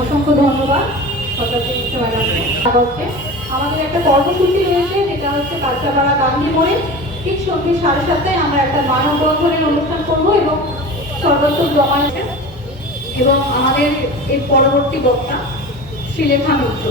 অসংখ্য ধন্যবাদ ম্যাডামকে। আমাদের একটা কর্মসূচি রয়েছে, যেটা হচ্ছে কাঁচরাপাড়া গান্ধী মোড়ে ঠিক সন্ধ্যে 7:30টায় আমরা একটা মানববন্ধনের অনুষ্ঠান করব এবং সর্বত্র জমায়েত এবং আমাদের এর পরবর্তী বক্তা শ্রীলেখা মিত্র।